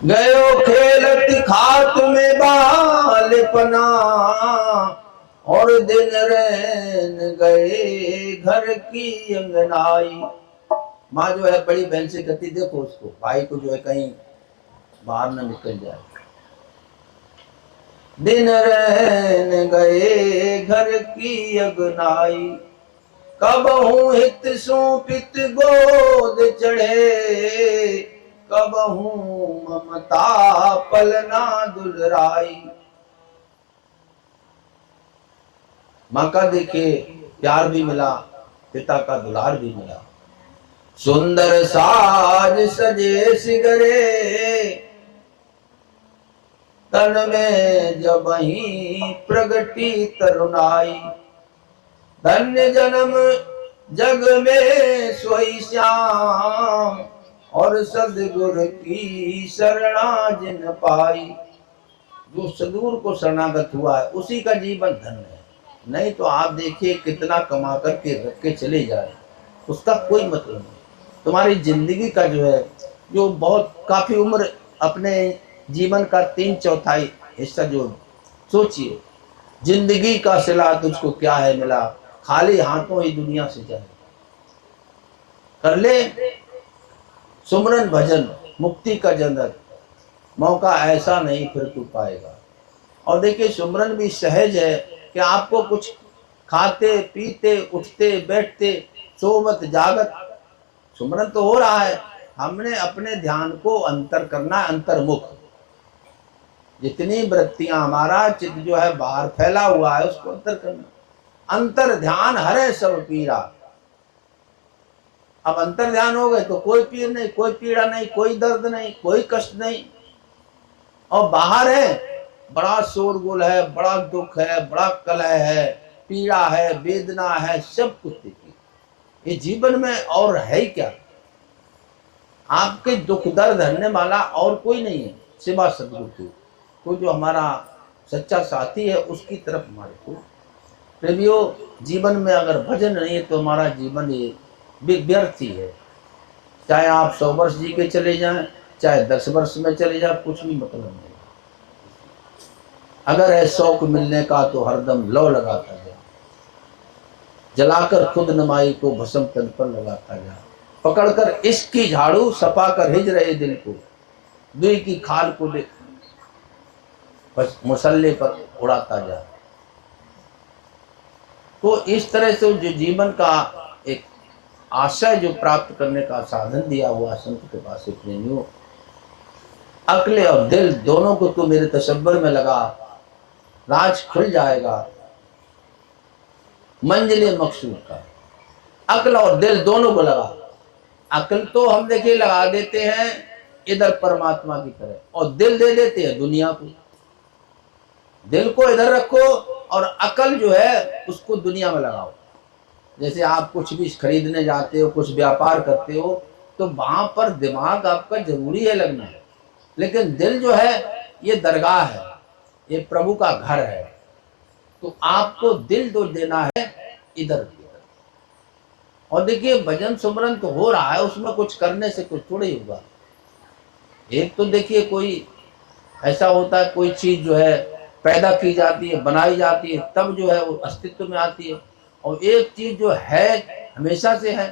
गयो खेलत खात में बालपना, और दिन रैन गए घर की अंगनाई। माँ जो है बड़ी बहन से कहती, देखो उसको भाई को जो है कहीं बाहर न निकल जाए। दिन रैन गए घर की अंगनाई, कब हूँ हित सूपित गोद चढ़े, कब हूँ ममता पलना दुलराई। माँ का देखे प्यार भी मिला, पिता का दुलार भी मिला। सुंदर साज सजे सिगरे, तन में जब ही प्रगटी तरुणाई। धन्य जन्म जग में सोई श्याम, और सदगुरु की शरणा जिन पाई। जो सदगुरु को शरणागत हुआ है उसी का जीवन धन्य है। नहीं तो आप देखिए कितना कमा करके रख के चले जाए, उसका कोई मतलब नहीं। तुम्हारी जिंदगी का जो है, जो बहुत काफी उम्र, अपने जीवन का 3/4 हिस्सा जो सोचिए, जिंदगी का सिला तुझको क्या है मिला, खाली हाथों ही दुनिया से जाए। कर ले सुमरन भजन, मुक्ति का जन्नत, मौका ऐसा नहीं फिर तू पाएगा। और देखिए सुमरन भी सहज है कि आपको कुछ खाते पीते उठते बैठते सोवत जागत सुमरन तो हो रहा है। हमने अपने ध्यान को अंतर करना, अंतर्मुख। जितनी वृत्तियां, हमारा चित्त जो है बाहर फैला हुआ है उसको अंतर करना। अंतर ध्यान हरे सब पीड़ा। अब अंतर ध्यान हो गए तो कोई पीड़ नहीं, कोई पीड़ा नहीं, कोई दर्द नहीं, कोई कष्ट नहीं। और बाहर है बड़ा शोरगुल है, बड़ा दुख है, बड़ा कलह है, पीड़ा है, वेदना है, सब कुछ देखिए। ये जीवन में और है क्या? आपके दुख दर्द हरने वाला और कोई नहीं है सिवा सदगुरु के। तो जो हमारा सच्चा साथी है उसकी तरफ हमारे को प्रेमियों, जीवन में अगर भजन नहीं है तो हमारा जीवन ये व्यर्थ ही है। चाहे आप 100 वर्ष जी के चले जाएं, चाहे 10 वर्ष में चले जाए, कुछ भी मतलब नहीं। अगर है शौक मिलने का तो हरदम लौ लगाता जा, जलाकर खुद नमाई को भस्म तन पर लगाता जा। पकड़कर इश्क की झाड़ू सपा कर हिज रहे दिल को, दुई की खाल को देख बस मुसल्ले पर उड़ाता जा। तो इस तरह से जो जीवन का एक आशय जो प्राप्त करने का साधन दिया हुआ संत के पास से प्रेमियों, अक्ल और दिल दोनों को तो मेरे तसव्वुर में लगा, राज खुल जाएगा मंजिले मकसूद का। अक्ल और दिल दोनों को लगा। अक्ल तो हम देखिए लगा देते हैं इधर परमात्मा की तरह, और दिल दे देते हैं दुनिया को। दिल को इधर रखो और अकल जो है उसको दुनिया में लगाओ। जैसे आप कुछ भी खरीदने जाते हो, कुछ व्यापार करते हो, तो वहां पर दिमाग आपका जरूरी है लगना, लेकिन दिल जो है ये दरगाह है, ये प्रभु का घर है। तो आपको दिल दो देना है इधर। और देखिए भजन सुमरन तो हो रहा है, उसमें कुछ करने से कुछ थोड़ी होगा। एक तो देखिए कोई ऐसा होता है, कोई चीज जो है पैदा की जाती है, बनाई जाती है, तब जो है वो अस्तित्व में आती है। और एक चीज जो है हमेशा से है,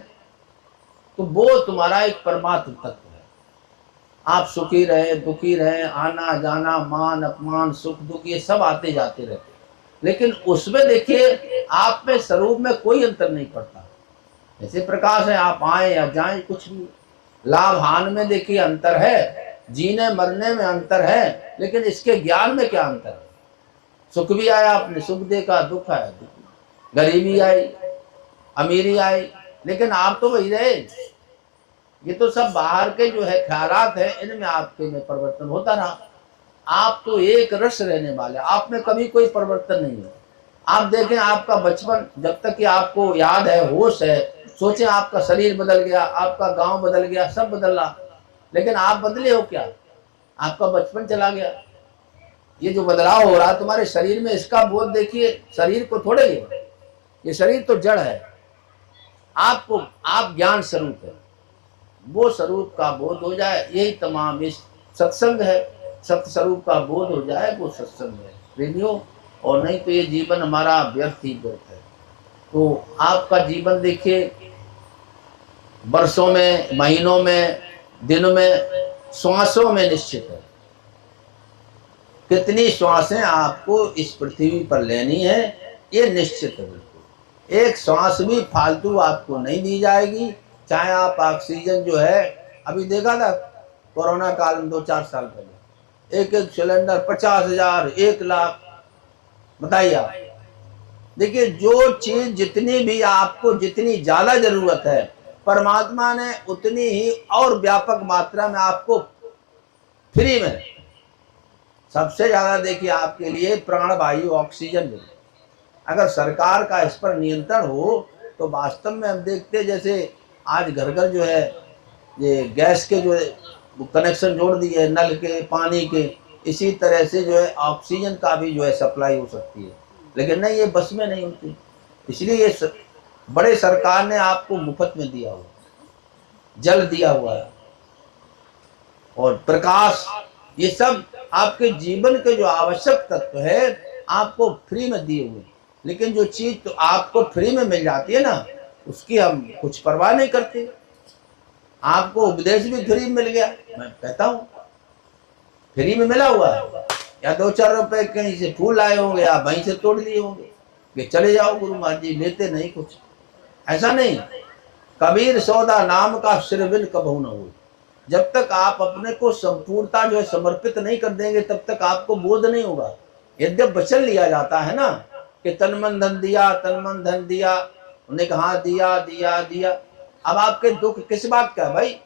तो वो तुम्हारा एक परमात्म तत्व है। आप सुखी रहे दुखी रहे, आना जाना मान अपमान सुख दुख ये सब आते जाते रहते, लेकिन उसमें देखिए आप में स्वरूप में कोई अंतर नहीं पड़ता। जैसे प्रकाश है, आप आए या जाए कुछ भी, लाभ हानि में देखिए अंतर है, जीने मरने में अंतर है, लेकिन इसके ज्ञान में क्या अंतर है? सुख भी आया आपने सुख देखा, दुख आया दुख, गरीबी आई अमीरी आई, लेकिन आप तो वही रहे। ये तो सब बाहर के जो है ख्यालात है, इनमें आपके में परिवर्तन होता रहा। आप तो एक रस रहने वाले, आप में कभी कोई परिवर्तन नहीं है। आप देखें आपका बचपन, जब तक कि आपको याद है, होश है, सोचें आपका शरीर बदल गया, आपका गांव बदल गया, सब बदल रहा, लेकिन आप बदले हो क्या? आपका बचपन चला गया। ये जो बदलाव हो रहा है तुम्हारे शरीर में, इसका बोध देखिए। शरीर को थोड़े ये शरीर तो जड़ है, आप ज्ञान स्वरूप है। वो स्वरूप का बोध हो जाए, यही तमाम इस सत्संग है, सत्स्वरूप का बोध हो जाए वो सत्संग है प्रेमियों, और नहीं तो ये जीवन हमारा व्यर्थ ही व्यर्थ है। तो आपका जीवन देखिए वर्षों में, महीनों में, दिनों में, श्वासों में निश्चित है। कितनी श्वासें आपको इस पृथ्वी पर लेनी है ये निश्चित है बिल्कुल। एक श्वास भी फालतू आपको नहीं दी जाएगी, चाहे आप ऑक्सीजन जो है, अभी देखा था कोरोना काल में 2-4 साल पहले एक एक सिलेंडर 50,000, 1 लाख, बताइए आप। देखिए जो चीज जितनी भी आपको जितनी ज्यादा जरूरत है परमात्मा ने उतनी ही और व्यापक मात्रा में आपको फ्री में, सबसे ज्यादा देखिए आपके लिए प्राणवायु ऑक्सीजन मिले। अगर सरकार का इस पर नियंत्रण हो तो वास्तव में हम देखते जैसे आज घर घर जो है ये गैस के जो है कनेक्शन जोड़ दिए नल के, पानी के, इसी तरह से जो है ऑक्सीजन का भी जो है सप्लाई हो सकती है, लेकिन नहीं ये बस में नहीं होती। इसलिए ये बड़े सरकार ने आपको मुफ्त में दिया हुआ, जल दिया हुआ है और प्रकाश, ये सब आपके जीवन के जो आवश्यक तत्व है आपको फ्री में दिए हुए। लेकिन जो चीज तो आपको फ्री में मिल जाती है ना उसकी हम कुछ परवाह नहीं करते। आपको उपदेश भी फ्री में मिल गया, मैं कहता हूं फ्री में मिला हुआ है, या 2-4 रुपए कहीं से फूल आए होंगे या वहीं से तोड़ लिए होंगे कि चले जाओ गुरु महाराज जी, लेते नहीं कुछ, ऐसा नहीं। कबीर सौदा नाम का सिरबिन कबहू न हो। जब तक आप अपने को संपूर्णता जो है समर्पित नहीं कर देंगे तब तक आपको बोध नहीं होगा। यद्यप वचन लिया जाता है ना कि तन मन धन दिया, तन मन धन दिया, उन्हें कहा दिया दिया दिया। अब आपके दुख किस बात का है भाई?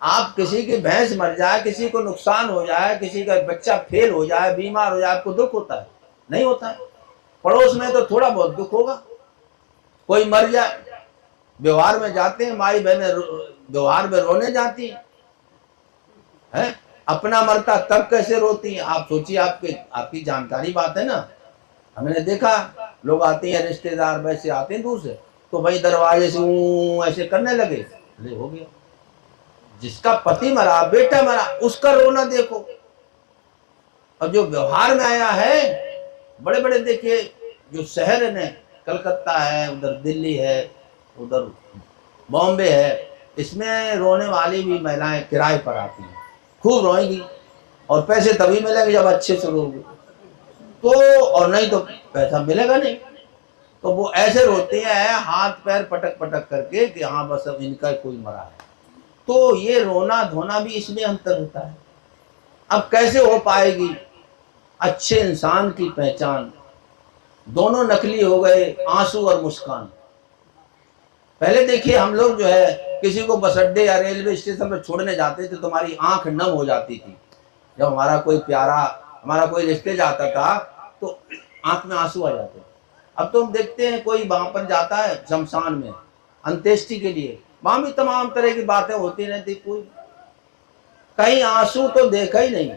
आप किसी की भैंस मर जाए, किसी को नुकसान हो जाए, किसी का बच्चा फेल हो जाए, बीमार हो जाए, आपको दुख होता है? नहीं होता है। पड़ोस में तो थोड़ा बहुत दुख होगा, कोई मर जाए, व्यवहार में जाते हैं, माई बहने व्यवहार में रोने जाती है, अपना मरता तब कैसे रोती हैं? आप सोचिए, आपकी जानकारी बात है ना। हमने देखा लोग आते हैं रिश्तेदार वैसे आते हैं दूर से, तो भाई दरवाजे से ऐसे करने लगे, अरे हो गया। जिसका पति मरा, बेटा मरा, उसका रोना देखो। और जो व्यवहार में आया है, बड़े बड़े देखिए जो शहर है, कलकत्ता है, उधर दिल्ली है, उधर बॉम्बे है, इसमें रोने वाली भी महिलाएं किराए पर आती हैं, खूब रोएंगी और पैसे तभी मिलेंगे जब अच्छे से रोगे तो, और नहीं तो पैसा मिलेगा नहीं। तो वो ऐसे रोते हैं हाथ पैर पटक पटक करके कि हाँ बस अब इनका कोई मरा है। तो ये रोना धोना भी इसमें अंतर होता है। अब कैसे हो पाएगी अच्छे इंसान की पहचान? दोनों नकली हो गए, आंसू और मुस्कान। पहले देखिए हम लोग जो है किसी को बस अड्डे या रेलवे स्टेशन पर छोड़ने जाते थे, तुम्हारी आंख नम हो जाती थी। जब हमारा कोई प्यारा, हमारा कोई रिश्ते जाता था तो आंख में आंसू आ जाते। अब तो हम देखते हैं कोई वहां पर जाता है शमशान में अंत्येष्टि के लिए, वहां भी तमाम तरह की बातें होती रहती, कोई कहीं आंसू तो देखा ही नहीं,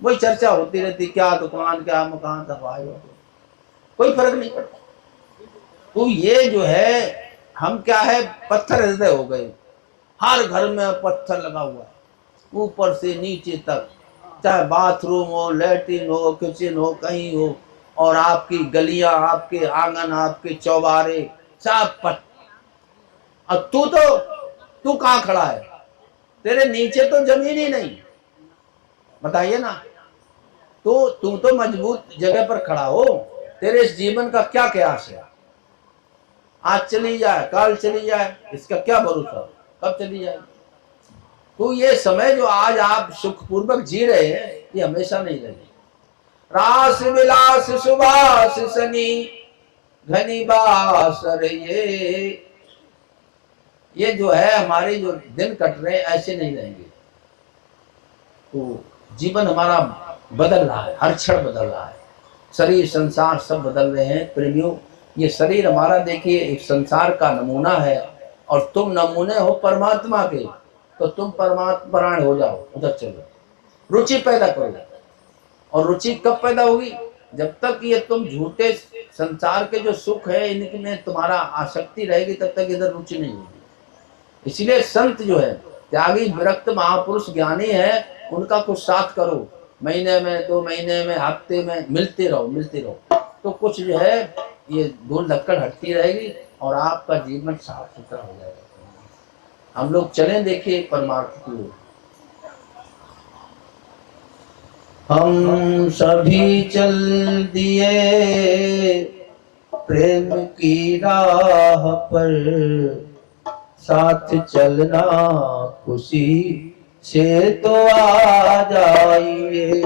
वही चर्चा होती रहती, क्या दुकान क्या मकान सफाई, कोई फर्क नहीं पड़ता। तो ये जो है हम क्या है, पत्थर हृदय हो गए। हर घर में पत्थर लगा हुआ है, ऊपर से नीचे तक, चाहे बाथरूम हो, लैट्रिन हो, किचन हो, कहीं हो, और आपकी गलियां, आपके आंगन, आपके चौबारे सब पत्थर। और तू कहां खड़ा है? तेरे नीचे तो जमीन ही नहीं, बताइए ना। तो तू तो मजबूत जगह पर खड़ा हो, तेरे इस जीवन का क्या कयास है? आज चली जाए, कल चली जाए, इसका क्या भरोसा, कब चली जाए? तो ये समय जो आज आप सुखपूर्वक जी रहे हैं ये हमेशा नहीं रहेगी। रास विलास सुबास सनी घनी बासर, ये जो है हमारे जो दिन कट रहे हैं ऐसे नहीं रहेंगे। तो जीवन हमारा बदल रहा है, हर क्षण बदल रहा है, शरीर संसार सब बदल रहे हैं प्रेमियों। ये शरीर हमारा देखिए एक संसार का नमूना है, और तुम नमूने हो परमात्मा के, तो तुम परमात्मा परायण हो जाओ, उधर चलो, रुचि पैदा करो। और रुचि कब पैदा होगी? जब तक ये तुम झूठे संसार के जो सुख है इनमें तुम्हारा आसक्ति रहेगी तब तक इधर रुचि नहीं होगी। इसलिए संत जो है त्यागी विरक्त महापुरुष ज्ञानी है, उनका कुछ साथ करो, महीने में 2 महीने में हफ्ते में मिलते रहो, तो कुछ जो है ये धूल लक्कड़ हटती रहेगी और आपका जीवन साफ सुथरा हो जाएगा। हम लोग चलें देखिए परमार्थ की ओर। हम सभी चल दिए प्रेम की राह पर, साथ चलना खुशी से तो आ जाइए।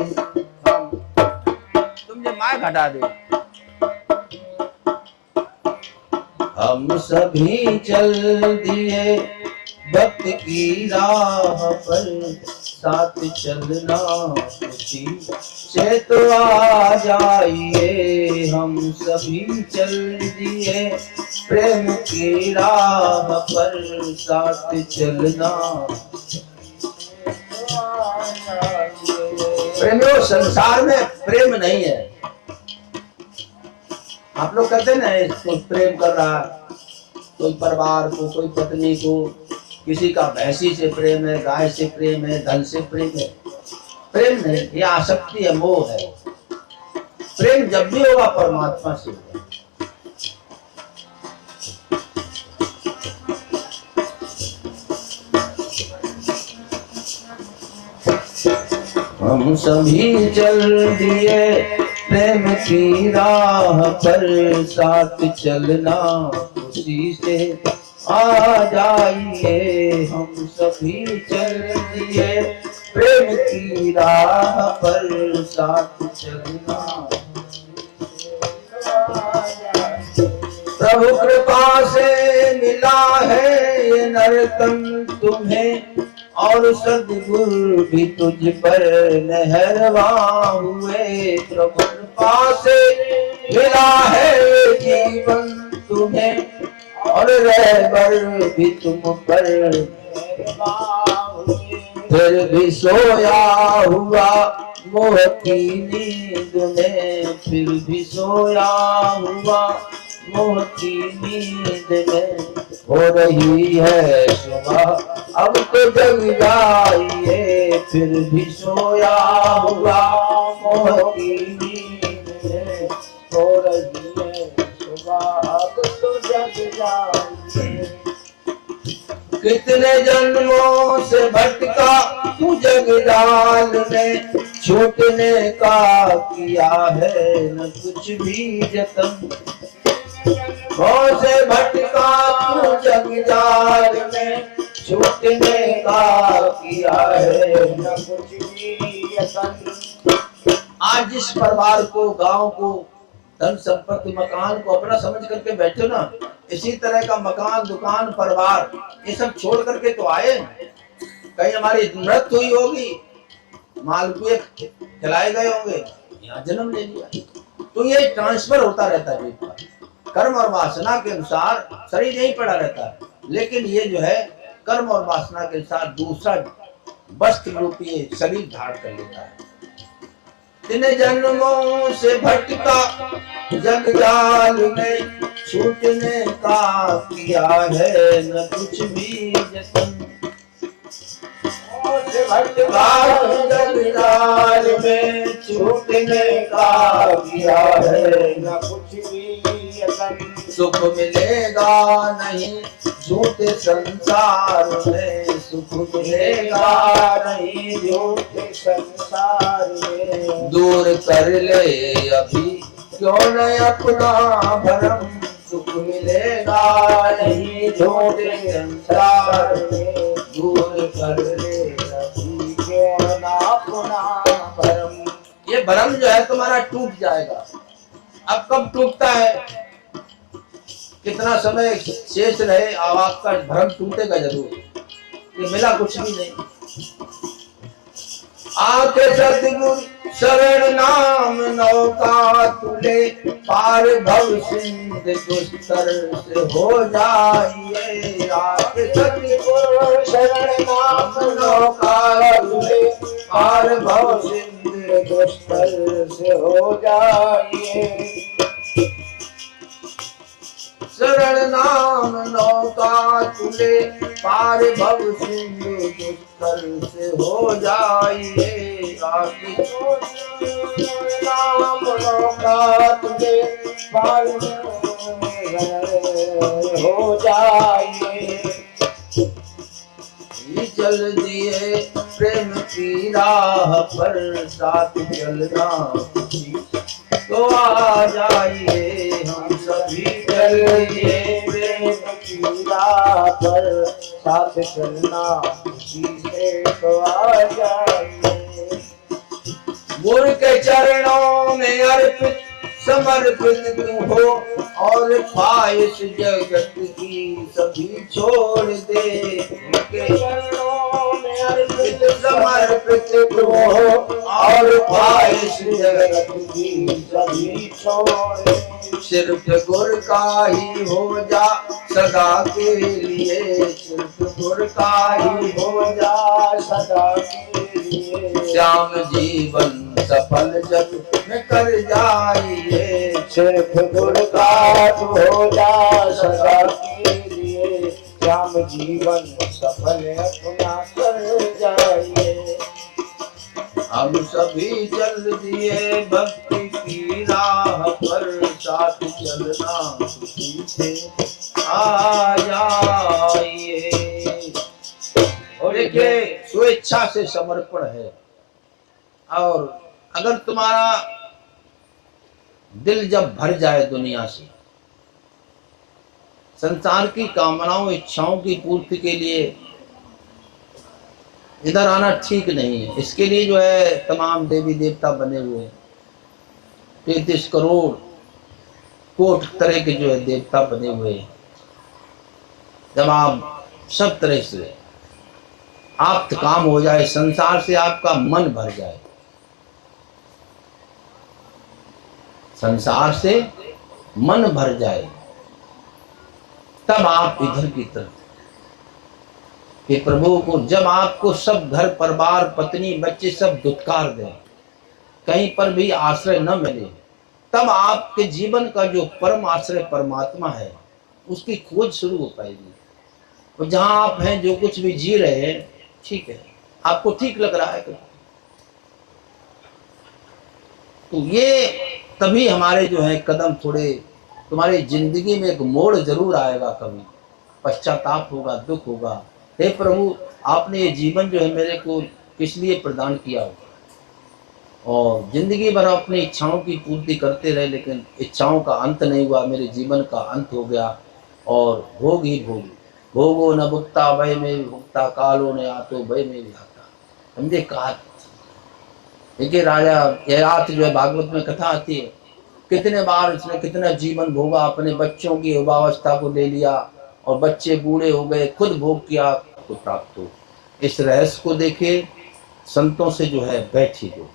तुम जो माइक हटा दे। हम सभी चल दिए भक्त की राह पर, साथ चलना खुशी से तो आ जाइए। हम सभी चल दिए प्रेम की राह पर, साथ चलना। प्रेमियों, संसार में प्रेम नहीं है। आप लोग कहते ना इसको प्रेम कर रहा है, कोई परिवार को, कोई पत्नी को, किसी का भैंसी से प्रेम है, गाय से प्रेम है, धन से प्रेम है। प्रेम नहीं, ये आसक्ति है, मोह है। प्रेम जब भी होगा परमात्मा से होगा। हम सभी चल दिए प्रेम की राह पर, साथ चलना खुशी से आ जाइए। हम सभी चल दिए प्रेम की राह पर, साथ चलना। प्रभु कृपा से मिला है ये नरतन तुम्हें, और सद्गुरु भी तुझ पर मेहरबान हुए। प्रभु कृपा से मिला है ये जीवन तुम्हें, और रहबर भी तुम पर फिर भी सोया हुआ मोह की नींद में, फिर भी सोया हुआ मोह की नींद में। हो रही है सुबह अब तो जग जाइए, फिर भी सोया हुआ मोह की नींद में। हो रही है सुबह अब तो जग जाइए। कितने जन्मों से भटका तू जगजाल में, छूटने का किया है न कुछ भी जतन। से भटका तू जगजाल में, छूटने का किया है न कुछ भी जतन। आज जिस परिवार को, गांव को, धन संपत्ति, मकान को अपना समझ करके बैठे ना, इसी तरह का मकान, दुकान, परिवार ये सब छोड़ करके तो आए। कहीं हमारी मृत्यु हुई होगी, मालपुए खिलाए गए होंगे, यहाँ जन्म ले लिया। तो ये ट्रांसफर होता रहता है। कर्म और वासना के अनुसार शरीर यही पड़ा रहता है, लेकिन ये जो है कर्म और वासना के अनुसार दूसरा वस्त्र रूपी शरीर धारण कर लेता है। तीन जन्मों से भटका जगजाल में, छूटने का किया है न कुछ भी जतन। भटका जगजाल में, छूटने का किया है न कुछ भी जतन। सुख मिलेगा नहीं झूठे संसार में, सुख मिलेगा नहीं झूठे संसार में। दूर कर ले अभी क्यों न अपना भरम, सुख मिलेगा नहीं झूठे संसार में। दूर कर ले अभी क्यों न अपना भरम। ये भरम जो है तुम्हारा टूट जाएगा। अब कब टूटता है? कितना समय शेष रहे, आपका भ्रम टूटेगा जरूर। ये मिला कुछ भी नहीं। आके सतगुरु शरण नाम नौका तुले, पार भव सिंध दुस्तर से हो जाइए। आके सतगुरु शरण नाम नौका तुले, पार भव सिंध दुस्तर से हो जाइए। शरण नाम नौका तुले, पार भव सिंधु दुष्कर से हो जाइए। राम नौका तुझे पार हो जाइए। चल दिए प्रेम की राह पर साथ चलना तो आ जाइए। हम सभी चल दिए प्रेम की राह पर साथ चलना तो आ जाइए। गुरु के चरणों में अर्पित समर्पित तू हो और ख्वाहिश जगत की सभी छोड़ दे। उनके चरणों में अर्पित समर्पित तू हो और ख्वाहिश जगत की सभी छोड़ दे। सिर्फ गुरु का ही हो जा सदा के लिए, सिर्फ गुरु का ही हो जा सदा के लिए। श्याम जीवन सफल जग में कर जाइए। सिर्फ गुरु का हो जा सदा के लिए। श्याम जीवन सफल अपना कर जाइए। हम सभी चल दिए भक्ति की राह पर साथ चलना खुशी से आ जाइए। और देखिए स्वेच्छा से समर्पण है। और अगर तुम्हारा दिल जब भर जाए दुनिया से, संसार की कामनाओं इच्छाओं की पूर्ति के लिए इधर आना ठीक नहीं है। इसके लिए जो है तमाम देवी देवता बने हुए हैं, 33 करोड़ कोट तरह के जो है देवता बने हुए हैं। जब आप सब तरह से आप्त काम हो जाए, संसार से आपका मन भर जाए, संसार से मन भर जाए, तब आप इधर की तरफ कि प्रभु को, जब आपको सब घर परिवार पत्नी बच्चे सब दुत्कार दें, कहीं पर भी आश्रय न मिले, तब आपके जीवन का जो परम आश्रय परमात्मा है उसकी खोज शुरू हो पाएगी। और जहां आप हैं, जो कुछ भी जी रहे हैं, ठीक है, आपको ठीक लग रहा है, तो ये तभी हमारे जो है कदम थोड़े, तुम्हारी जिंदगी में एक मोड़ जरूर आएगा, कभी पश्चाताप होगा, दुख होगा। हे प्रभु, आपने ये जीवन जो है मेरे को किस लिए प्रदान किया हो, और जिंदगी भर अपनी इच्छाओं की पूर्ति करते रहे, लेकिन इच्छाओं का अंत नहीं हुआ, मेरे जीवन का अंत हो गया। और भोग ही भोग, भोगो न भुगता भय में भुगता, कालो ने आतो भय में भी आता। समझे कहा। देखिए राजा ययाति जो है भागवत में कथा आती है, कितने बार इसने कितना जीवन भोगा, अपने बच्चों की युवावस्था को ले लिया और बच्चे बूढ़े हो गए, खुद भोग किया को प्राप्त हो। इस रहस्य को देखे, संतों से जो है बैठी दो,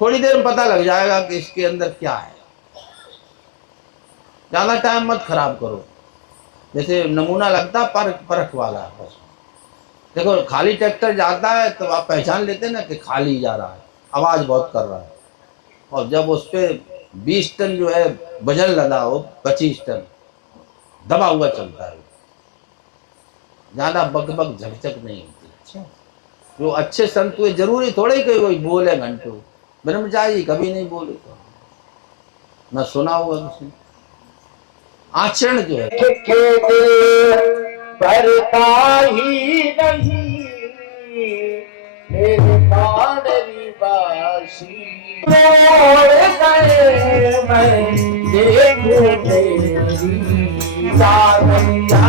थोड़ी देर में पता लग जाएगा कि इसके अंदर क्या है। ज्यादा टाइम मत खराब करो। जैसे नमूना लगता परख वाला, बस देखो खाली ट्रैक्टर जाता है तो आप पहचान लेते ना कि खाली जा रहा है, आवाज बहुत कर रहा है। और जब उस पर 20 टन जो है वजन लगा हो, 25 टन दबा हुआ चलता है, ज्यादा बकबक झकझक नहीं होती। अच्छा, जो अच्छे संत हुए जरूरी थोड़े कि कोई बोले घंटों, ब्रह्मचारी कभी नहीं बोले, तो न सुना हुआ किसी। आचरण जो है भरता ही नहीं मेरे पाड़री बासी, मोड़ गए मैं देखूं तेरी सावरिया,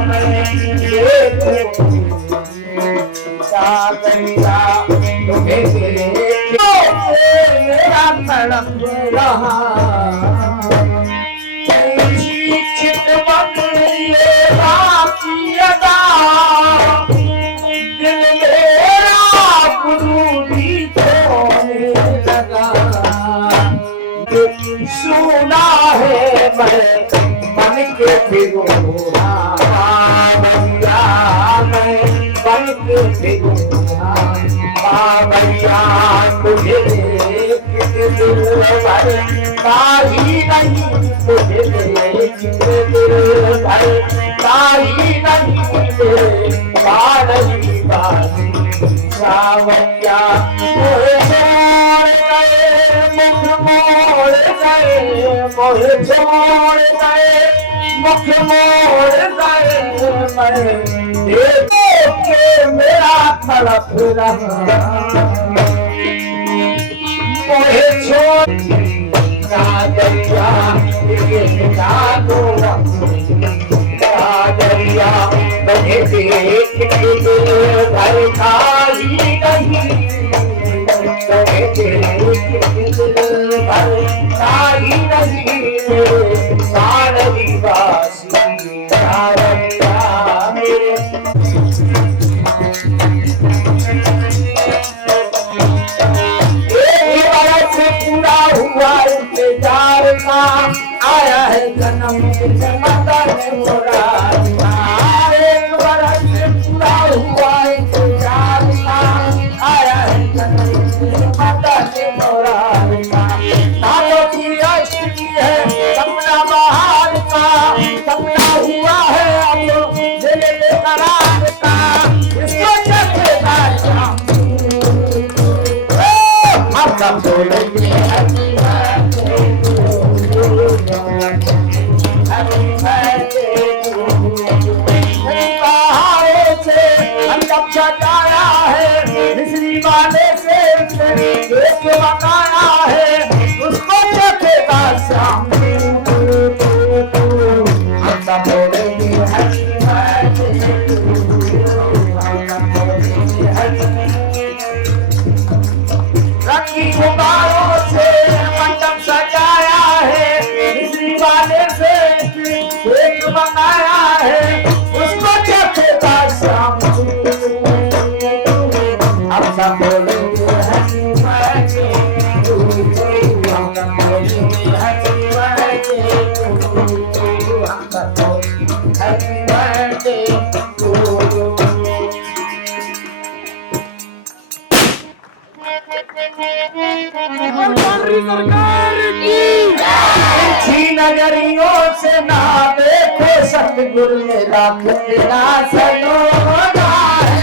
मैं देखूं सावरिया, तुम्हें देख मेरा तड़प रहा। दिल मेरा गुरु भी खोने लगा, सुना है मैं मन के फिरूंगा, मैं बन के फिरूंगा बाबैया, तुझे देख दिल भर काही नहीं, तुझे देख दिल भर काही नहीं। मोह छोड़ गए मुख मोड़ गए मैं देखो के मेरा तड़प रहा मोहे छोड़ राजरिया राजरिया बने देख के दिल भर खाई नहीं बने देख के दिल भर खाई नहीं सारवासी राजरिया मेरे पूरा हुआ इंतजार का आया है जन्म माता ने मोरा एक बरस पूरा हुआ इंतजार का आया है जन्म माता ने मोरा नालों की अष्टमी है सपना बाहर का सपना हुआ है अब दिल करार का इसको चखेगा शाम हम बोलेंगे हैप्पी बर्थडे हैप्पी बर्थडे बाहरों से हम सजाया है मिश्री वाले से एक मकाया है उसको चखेगा शाम हम बोलेंगे हैप्पी बर्थडे रंगी गुब्बारों से मंडप सजाया है मिश्री वाले से एक मंगाया है उसको चखेगा शाम अब सब बोलेंगे हैप्पी बर्थडे हम सब बोलेंगे हैप्पी बर्थडे हम सब बोलेंगे हैप्पी बर्थडे नगरियों से ना देखो सतगुरु मेरा तेरा सलोना है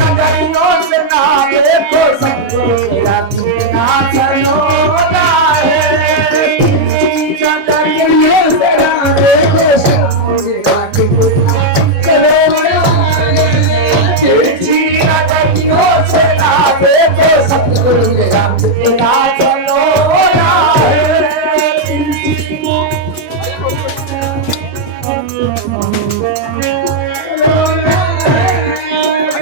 नगरियों से ना देखो सतगुरु मेरा तेरा सलोना है नगरियों से ना देखो सतगुरु मेरा नगरियों से ना देखो सतगुरु मेरा तेरा सलोना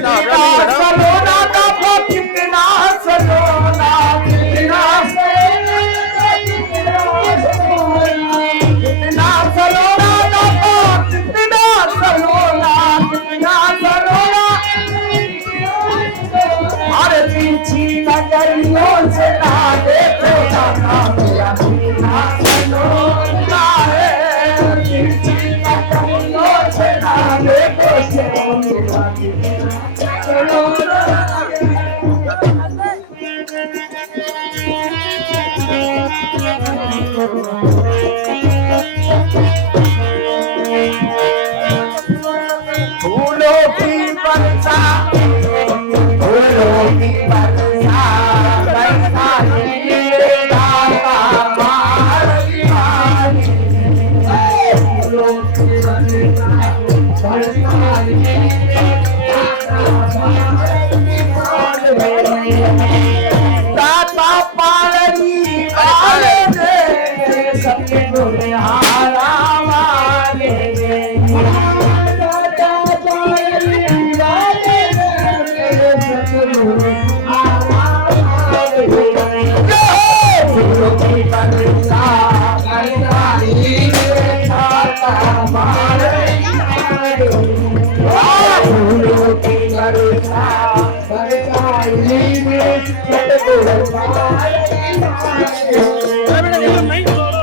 सलोना का कितना सलोना कितना कितना सलोना का कितना सलोना कितना सलोना अरे पीछी नगरियों से ना देखो ना मेरा कितना सलोना है पीछी नगरियों से ना देखो फूलों की वर्षा फूलों की वर्षा बरसा फूलों की दाता पालनी वाले दे सबके गुण हारा वाले दे दाता पालनी वाले दे सबके गुण हारा वाले दे फूलों की वर्षा बरसाई दाता पालनी फूलों की वर्षा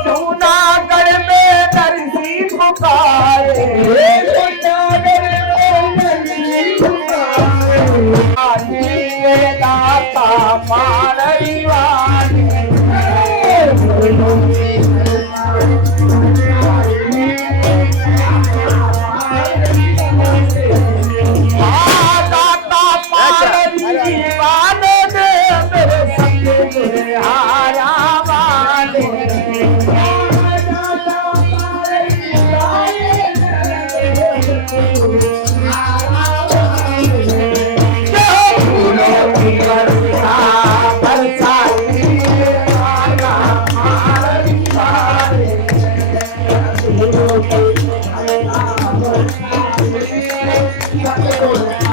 जूनागढ़ में दर्जी पुकारे दाता मारई वाले दाता सत्य बोल